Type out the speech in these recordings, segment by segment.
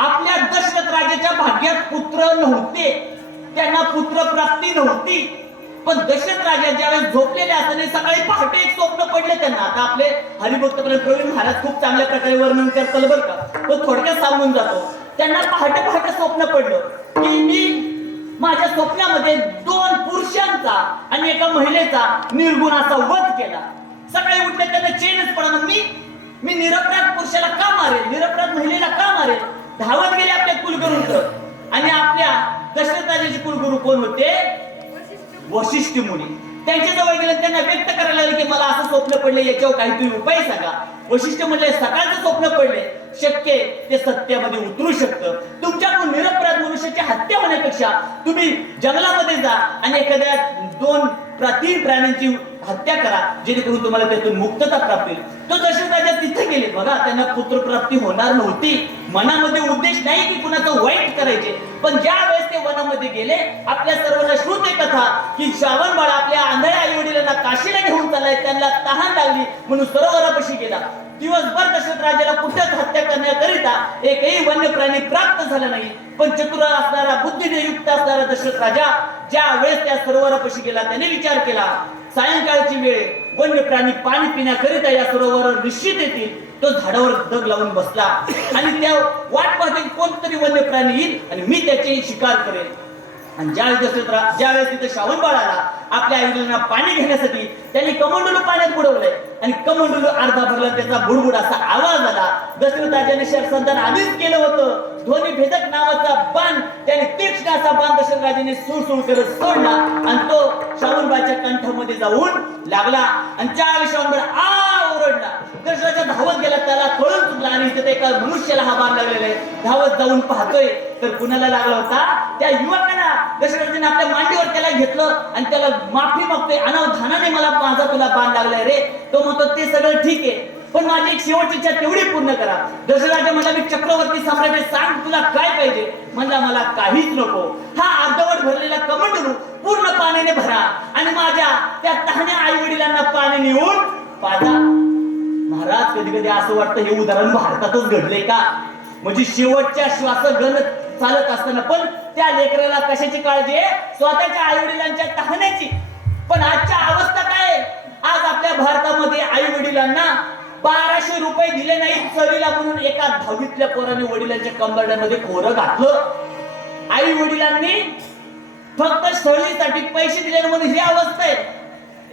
आपल्या दशरथ राजाच्या भाग्यात पुत्र नव्हते. त्यांना पुत्र प्राप्ती नव्हती. पण दशरथ राजा ज्यावेळेस झोपलेले असताना सकाळी पहाटे एक स्वप्न पडले त्यांना. आता आपले हरिभक्त प्रवीण महाराज खूप चांगल्या प्रकारे वर्णन करतात बरं का. पण थोडक्यात सांगून जातो. त्यांना पहाटे पहाटे स्वप्न पडलं की मी माझ्या स्वप्नामध्ये दोन पुरुषांचा आणि एका महिलेचा निर्गुण असा वध केला. सकाळी उठले त्यांना चेनच पडा मी मी निरपराध पुरुषाला का मारेल? निरपराध महिलेला धावत गेले आपल्या कुलगुरूंकडे आणि आपल्या दशरथ कुलगुरू कोण होते? वशिष्ठ मुनी. त्यांच्या जवळ गेले त्यांना व्यक्त करायला लागले की मला असं स्वप्न पडले याच्यावर काहीतरी उपाय सांगा. वशिष्ठ म्हणजे सकाळचं स्वप्न पडले शक्य ते सत्यामध्ये उतरू शकतं. तुमच्याकडून निरपराध मनुष्याची हत्या होण्यापेक्षा तुम्ही जंगलामध्ये जा आणि एखाद्या दोन प्रा- प्राण्यांची हत्या करा जेणेकरून तुम्हाला त्यातून मुक्तता प्राप्त होईल. तो दशरथ राजा तिथे गेले बघा त्यांना पुत्रप्राप्ती होणार नव्हती. मनामध्ये उद्देश नाही की कुणाचं वाईट करायचे. पण ज्या वेळेस ते वनामध्ये गेले आपल्या सर्वांना श्रुत आहे कथा की श्रावण बाळा आपल्या आंधळ्या आई वडिलांना काशीला घेऊन चाललाय त्यांना तहान लागली म्हणून सरोवरापाशी गेला. दिवसभर दशरथ राजाला कुठेच हत्या करण्याकरिता एकही वन्य प्राणी प्राप्त झाला नाही. पण चतुर असणारा बुद्ध दशरथ राजा ज्या वेळेस त्या सरोवरापाशी गेला त्याने विचार केला सायंकाळची वेळ वन्य प्राणी पाणी पिण्याकरिता या सरोवरावर निश्चित येतील. तो झाडावर दग लावून बसला आणि त्या वाट पाहते कोणतरी वन्य प्राणी येईल आणि मी त्याची शिकार करेल आणि ज्यावेळेस दशरथ रा- ज्यावेळेस तिथे श्रावण बाळ आला आपल्या आईवडिलांना पाणी घेण्यासाठी त्यांनी कमंडलू पाण्यात बुडवलंय. आणि कमंडलू अर्धा भरला त्याचा बुडबुड असा आवाज आला. दशरथ शरसंधान आधीच केलं होतं. ध्वनी भेदक नावाचा बाण त्याने तीक्ष्ण असा बाण दशरथराजाने सुळसुळ करत सोडला. आणि तो श्रावणबाळच्या कंठामध्ये जाऊन लागला. आणि ज्यावेळेस श्रावणबाळ आ ओरडला दशरथाच्या धावत गेला त्याला कळून चुकला. आणि तिथे एका मनुष्याला हा बाण लागलेला आहे. धावत जाऊन पाहतोय. तर कुणाला लागला होता? त्या युवकाला दशरथाने आपल्या मांडीवर त्याला घेतलं आणि त्याला माफी मागतोय. अनावधानाने मला माझा तुला बाण लागलाय रे. तो म्हणतो ते सगळं ठीक आहे. पण माझी एक शेवटची इच्छा तेवढी पूर्ण करा. दशरथाच्या म्हणला मी चक्रवर्ती सम्राट सांग तुला काय पाहिजे? म्हणला मला काहीच नको. हा अर्धवट भरलेला कमंडरू पूर्ण पाण्याने भरा आणि माझ्या त्या तहाण्या आई वडिलांना पाणी नेऊन पाजा. महाराज कधी कधी असं वाटतं हे उदाहरण भारतातच घडले का? म्हणजे शेवटच्या श्वास गण चालत असताना पण त्या लेकराला कशाची काळजी आहे? स्वतःच्या आई वडिलांच्या तहाण्याची. पण आजच्या अवस्था काय आज आपल्या भारतामध्ये आई वडिलांना बाराशे रुपये दिले नाही चवीला म्हणून एका दहावीतल्या पोराने वडिलांच्या कंबरड्यामध्ये खोरं घातलं. आई वडिलांनी फक्त सहलीसाठी पैसे दिले म्हणून ही अवस्था आहे.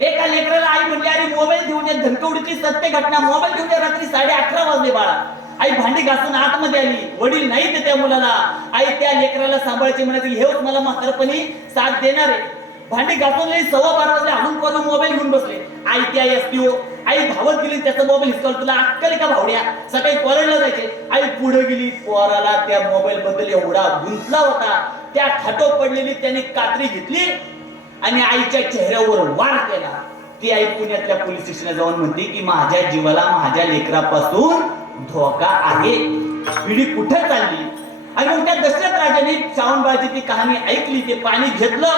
एका लेकराला आई म्हणली अरे मोबाईल घेऊन या धनकवडीची सत्य घटना मोबाईल घेऊन रात्री साडे अकरा वाजले बाळा. आई भांडी घासून आतमध्ये आली. वडील नाही ते त्या मुलाला. आई त्या लेकराला सांभाळायची म्हणायची हेच मला म्हातारपणी साथ देणार. आहे भांडी घासून सव्वा बारा वाजले अजून कोणा मोबाईल घेऊन बसले. आई त्या एसपीओ आई धावत गेली त्याचा मोबाईल हिसकाल तुला अक्कल का भावड्या? सकाळी कॉलेजला जायचे. आई पुढे गेली पोराला त्या मोबाईल बद्दल एवढा गुंतला होता. त्या खाटो पडलेली त्याने कात्री घेतली आणि आईच्या चेहऱ्यावर वार केला. ती आई पुण्यातल्या पोलीस स्टेशनला जाऊन म्हणते की माझ्या जीवाला माझ्या लेकरापासून धोका आहे. पिढी कुठे चालली? आणि मग त्या दशरथ राजाने श्रावणबाळची ती कहाणी ऐकली ते पाणी घेतलं.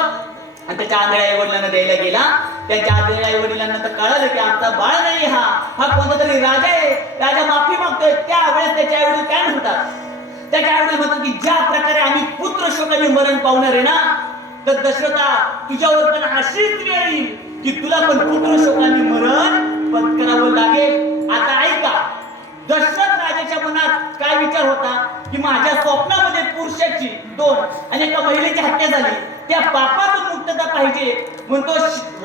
आणि त्याच्या आंधळ्या आई वडिलांना द्यायला गेला. त्याच्या आंधळ्या आई वडिलांना तर कळालं की आमचा बाळ नाही हा. हा कोणता तरी राजा आहे. राजा माफी मागतोय. त्यावेळेस त्याच्या आई वडील काय म्हणतात? त्याच्या आई वडील म्हणतात की ज्या प्रकारे आम्ही पुत्र शोकाने मरण पावणार आहे ना तर दशरथा तुझ्यावर पण अशीच वेळ येईल की तुला पण पुत्र शोकाने मरण पत्करावं लागेल. दशरथ राजाच्या मनात काय विचार होता? की माझ्या स्वप्नामध्ये पुरुषाची दोन आणि एका महिलेची हत्या झाली. त्या पापातून मुक्तता पाहिजे म्हणून तो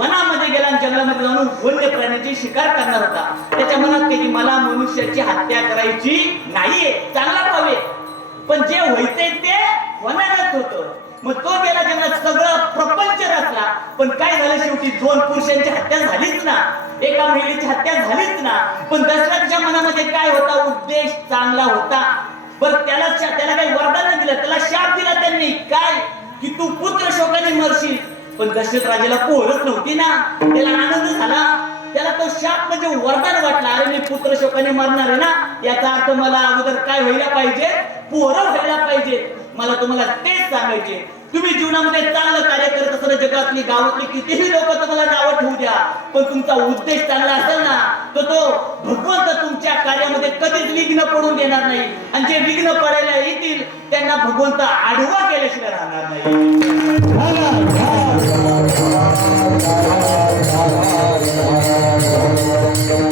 वनामध्ये गेला आणि जंगलामध्ये जाऊन वन्य प्राण्याची शिकार करणार होता. त्याच्या मनात की मला मनुष्याची हत्या करायची नाहीये. चांगला पावे. पण जे व्हायचंय ते होणारच होतं. मग तो गेला जंगलात सगळं प्रपंच रचला. पण काय झालं शेवटी? दोन पुरुषांची हत्या झालीच ना. एका महिलेची हत्या झालीच ना. पण दशरथच्या मनामध्ये काय होता? उद्देश चांगला होता. पण त्याला त्याला काही वरदान दिलं. त्याला शाप दिला त्यांनी. काय? की तू पुत्र शोकाने मरशील. पण दशरथ राजाला पोरच नव्हती ना. त्याला आनंद झाला. त्याला तो शाप म्हणजे वरदान वाटला. अरे मी पुत्र शोकाने मरणार आहे ना? याचा अर्थ मला अगोदर काय व्हायला पाहिजे? पोरं व्हायला पाहिजे. मला तुम्हाला तेच सांगायचे तुम्ही जीवनामध्ये चांगलं कार्य करत असताना जगातली गावातली कितीही लोक तुम्हाला नावं ठेवू द्या पण तुमचा उद्देश चांगला असेल ना तर तो भगवंत तुमच्या कार्यामध्ये कधीच विघ्न पडून देणार नाही. आणि जे विघ्न पडायला येतील त्यांना भगवंत आढवा केल्याशिवाय राहणार नाही.